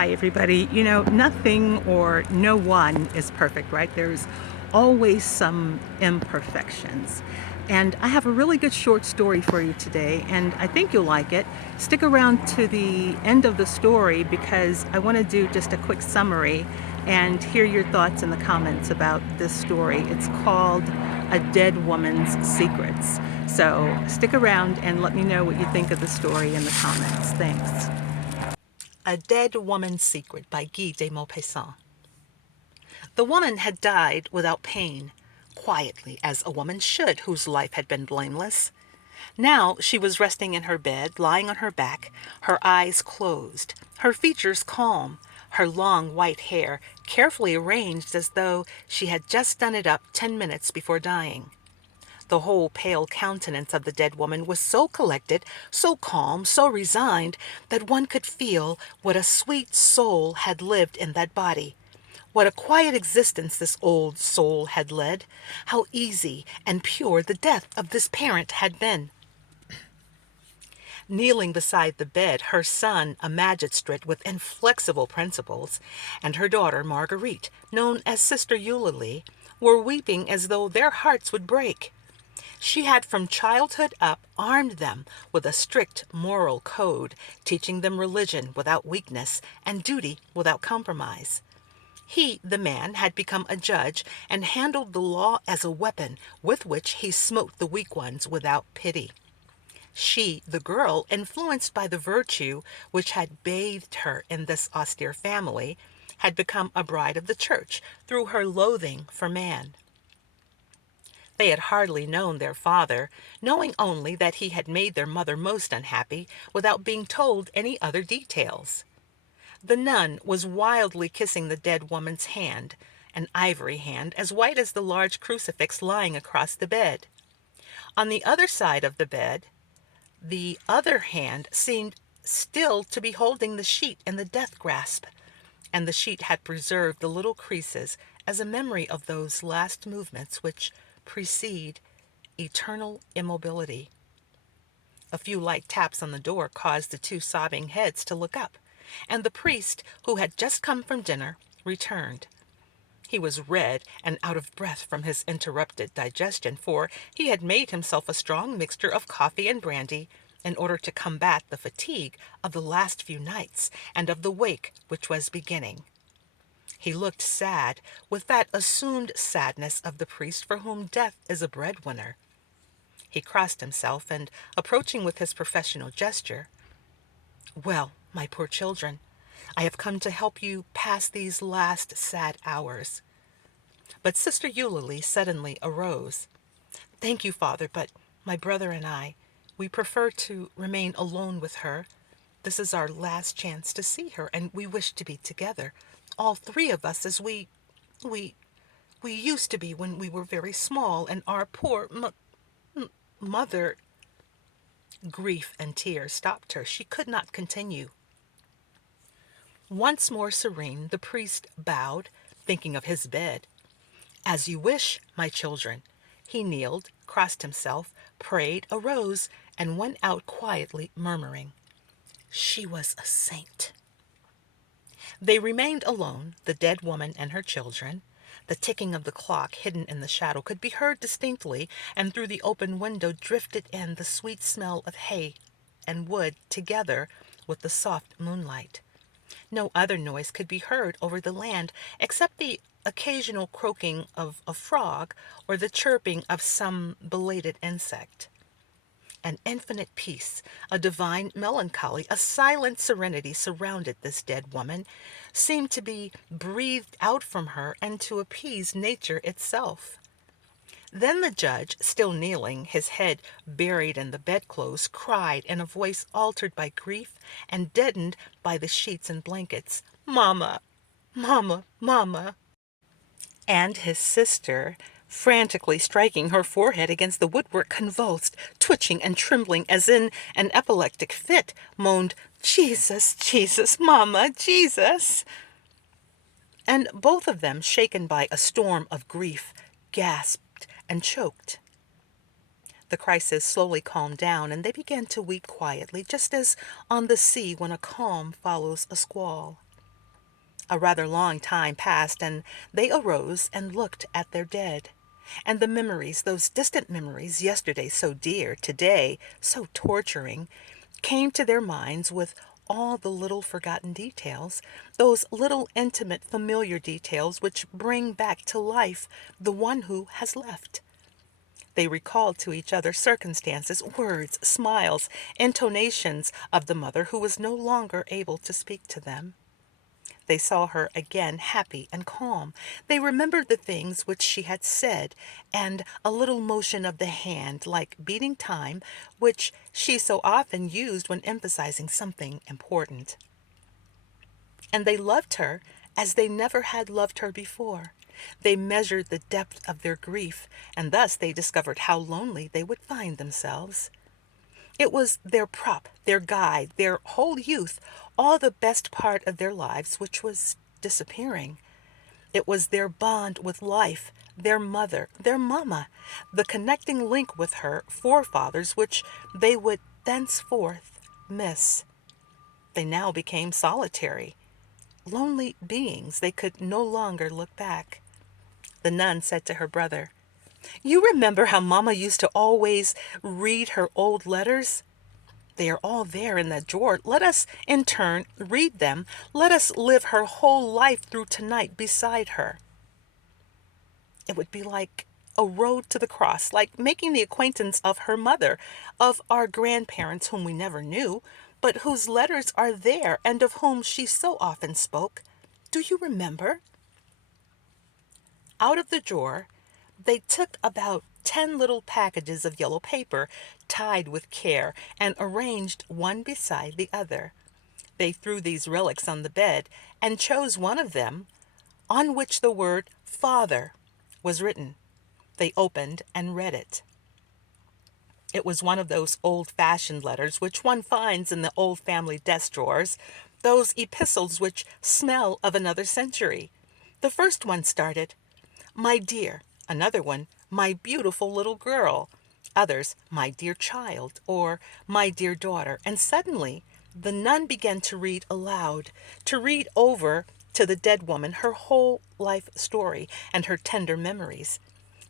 Hi, everybody. Nothing or no one is perfect, right? There's always some imperfections. And I have a really good short story for you today, and I think you'll like it. Stick around to the end of the story because I want to do just a quick summary and hear your thoughts in the comments about this story. It's called A Dead Woman's Secrets. So stick around and let me know what you think of the story in the comments. Thanks. A Dead Woman's Secret by Guy de Maupassant. The woman had died without pain, quietly, as a woman should whose life had been blameless. Now she was resting in her bed, lying on her back, her eyes closed, her features calm, her long white hair carefully arranged as though she had just done it up 10 minutes before dying. The whole pale countenance of the dead woman was so collected, so calm, so resigned, that one could feel what a sweet soul had lived in that body. What a quiet existence this old soul had led. How easy and pure the death of this parent had been. Kneeling beside the bed, her son, a magistrate with inflexible principles, and her daughter, Marguerite, known as Sister Eulalie, were weeping as though their hearts would break. She had from childhood up armed them with a strict moral code, teaching them religion without weakness and duty without compromise. He, the man, had become a judge and handled the law as a weapon with which he smote the weak ones without pity. She, the girl, influenced by the virtue which had bathed her in this austere family, had become a bride of the church through her loathing for man. They had hardly known their father, knowing only that he had made their mother most unhappy, without being told any other details. The nun was wildly kissing the dead woman's hand, an ivory hand as white as the large crucifix lying across the bed. On the other side of the bed, the other hand seemed still to be holding the sheet in the death grasp, and the sheet had preserved the little creases as a memory of those last movements which precede eternal immobility. A few light taps on the door caused the two sobbing heads to look up, and the priest, who had just come from dinner, returned. He was red and out of breath from his interrupted digestion, for he had made himself a strong mixture of coffee and brandy in order to combat the fatigue of the last few nights and of the wake which was beginning. He looked sad, with that assumed sadness of the priest for whom death is a breadwinner. He crossed himself, and, approaching with his professional gesture, "Well, my poor children, I have come to help you pass these last sad hours." But Sister Eulalie suddenly arose. "Thank you, Father, but my brother and I, we prefer to remain alone with her. This is our last chance to see her, and we wish to be together, all three of us, as we, we used to be when we were very small, and our poor mother." Grief and tears stopped her. She could not continue. Once more serene, the priest bowed, thinking of his bed. "As you wish, my children." He kneeled, crossed himself, prayed, arose, and went out quietly, murmuring, "She was a saint." They remained alone, the dead woman and her children. The ticking of the clock, hidden in the shadow, could be heard distinctly, and through the open window drifted in the sweet smell of hay and wood together with the soft moonlight. No other noise could be heard over the land except the occasional croaking of a frog or the chirping of some belated insect. An infinite peace, a divine melancholy, a silent serenity surrounded this dead woman, seemed to be breathed out from her and to appease nature itself. Then the judge, still kneeling, his head buried in the bedclothes, cried in a voice altered by grief and deadened by the sheets and blankets, "Mama, Mama, Mama!" And his sister, frantically striking her forehead against the woodwork, convulsed, twitching and trembling as in an epileptic fit, moaned, "Jesus, Jesus, Mama, Jesus!" And both of them, shaken by a storm of grief, gasped and choked. The crisis slowly calmed down, and they began to weep quietly, just as on the sea when a calm follows a squall. A rather long time passed, and they arose and looked at their dead. And the memories, those distant memories, yesterday so dear, today so torturing, came to their minds with all the little forgotten details, those little intimate familiar details which bring back to life the one who has left. They recalled to each other circumstances, words, smiles, intonations of the mother who was no longer able to speak to them. They saw her again happy and calm. They remembered the things which she had said, and a little motion of the hand, like beating time, which she so often used when emphasizing something important. And they loved her as they never had loved her before. They measured the depth of their grief, and thus they discovered how lonely they would find themselves. It was their prop, their guide, their whole youth, all the best part of their lives which was disappearing. It was their bond with life, their mother, their mamma, the connecting link with her forefathers which they would thenceforth miss. They now became solitary, lonely beings. They could no longer look back. The nun said to her brother, "You remember how Mamma used to always read her old letters? They are all there in that drawer. Let us, in turn, read them. Let us live her whole life through tonight beside her." It would be like a road to the cross, like making the acquaintance of her mother, of our grandparents whom we never knew, but whose letters are there and of whom she so often spoke. Do you remember? Out of the drawer, they took about 10 little packages of yellow paper, tied with care, and arranged one beside the other. They threw these relics on the bed, and chose one of them, on which the word "Father" was written. They opened and read it. It was one of those old-fashioned letters which one finds in the old family desk drawers, those epistles which smell of another century. The first one started, "My dear," another one, "My beautiful little girl," others, "My dear child," or "My dear daughter," and suddenly the nun began to read aloud, to read over to the dead woman her whole life story and her tender memories.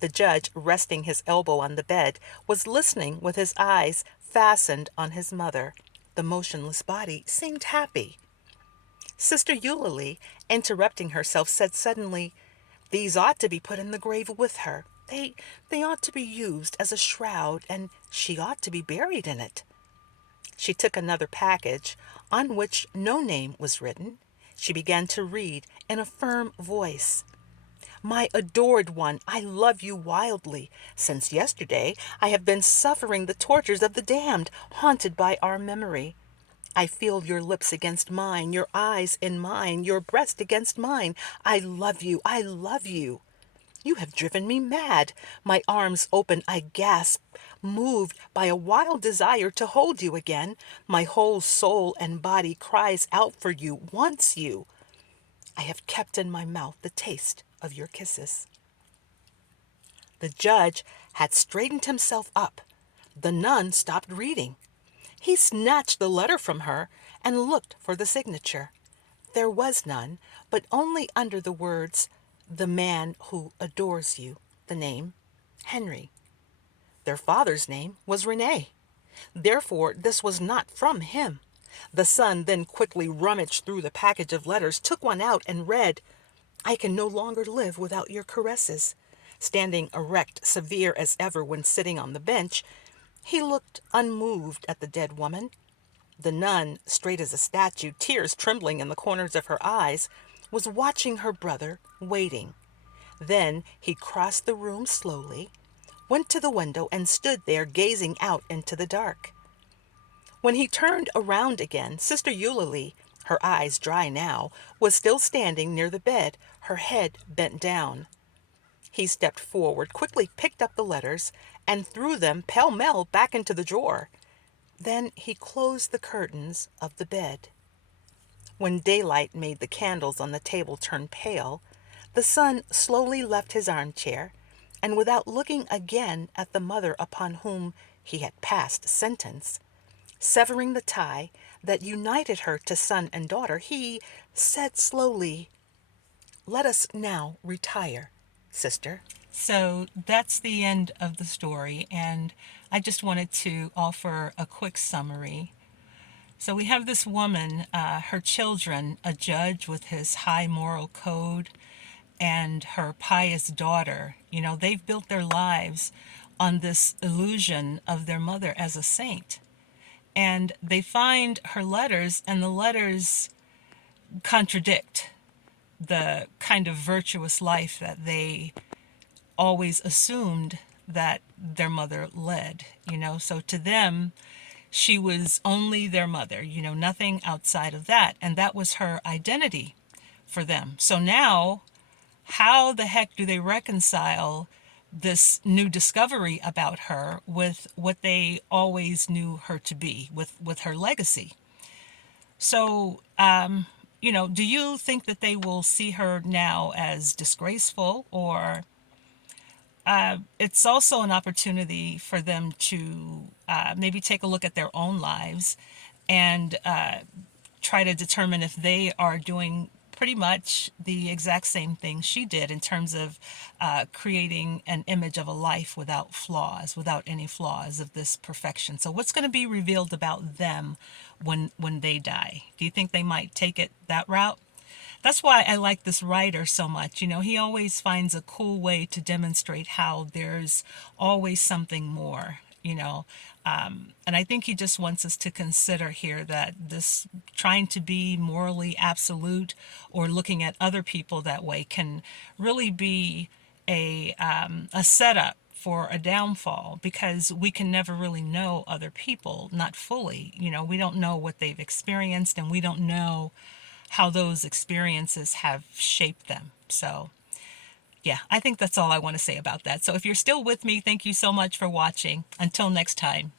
The judge, resting his elbow on the bed, was listening with his eyes fastened on his mother. The motionless body seemed happy. Sister Eulalie, interrupting herself, said suddenly, "These ought to be put in the grave with her. They ought to be used as a shroud, and she ought to be buried in it." She took another package, on which no name was written. She began to read in a firm voice, "My adored one, I love you wildly. Since yesterday I have been suffering the tortures of the damned, haunted by our memory. I feel your lips against mine, your eyes in mine, your breast against mine. I love you, I love you. You have driven me mad. My arms open, I gasp, moved by a wild desire to hold you again. My whole soul and body cries out for you, wants you. I have kept in my mouth the taste of your kisses." The judge had straightened himself up. The nun stopped reading. He snatched the letter from her and looked for the signature. There was none, but only under the words, "The man who adores you," the name, Henry. Their father's name was Rene. Therefore, this was not from him. The son then quickly rummaged through the package of letters, took one out, and read, "I can no longer live without your caresses." Standing erect, severe as ever when sitting on the bench, he looked unmoved at the dead woman. The nun, straight as a statue, tears trembling in the corners of her eyes, was watching her brother, waiting. Then he crossed the room slowly, went to the window, and stood there gazing out into the dark. When he turned around again, Sister Eulalie, her eyes dry now, was still standing near the bed, her head bent down. He stepped forward, quickly picked up the letters, and threw them pell-mell back into the drawer. Then he closed the curtains of the bed. When daylight made the candles on the table turn pale, the son slowly left his armchair, and without looking again at the mother upon whom he had passed sentence, severing the tie, that united her to son and daughter, he said slowly, "Let us now retire, sister." So that's the end of the story, and I just wanted to offer a quick summary. So we have this woman, her children, a judge with his high moral code, and her pious daughter. You know, they've built their lives on this illusion of their mother as a saint. And they find her letters, and the letters contradict the kind of virtuous life that they always assumed that their mother led, you know. So to them, she was only their mother, you know, nothing outside of that. And that was her identity for them. So now, how the heck do they reconcile this new discovery about her with what they always knew her to be, with her legacy? So, you know, do you think that they will see her now as disgraceful, or it's also an opportunity for them to maybe take a look at their own lives and try to determine if they are doing pretty much the exact same thing she did in terms of creating an image of a life without flaws, without any flaws of this perfection. So what's going to be revealed about them when they die? Do you think they might take it that route? That's why I like this writer so much. You know, he always finds a cool way to demonstrate how there's always something more, you know. And I think he just wants us to consider here that this trying to be morally absolute or looking at other people that way can really be a setup for a downfall, because we can never really know other people, not fully. You know, we don't know what they've experienced, and we don't know how those experiences have shaped them. So, yeah, I think that's all I want to say about that. So if you're still with me, thank you so much for watching. Until next time.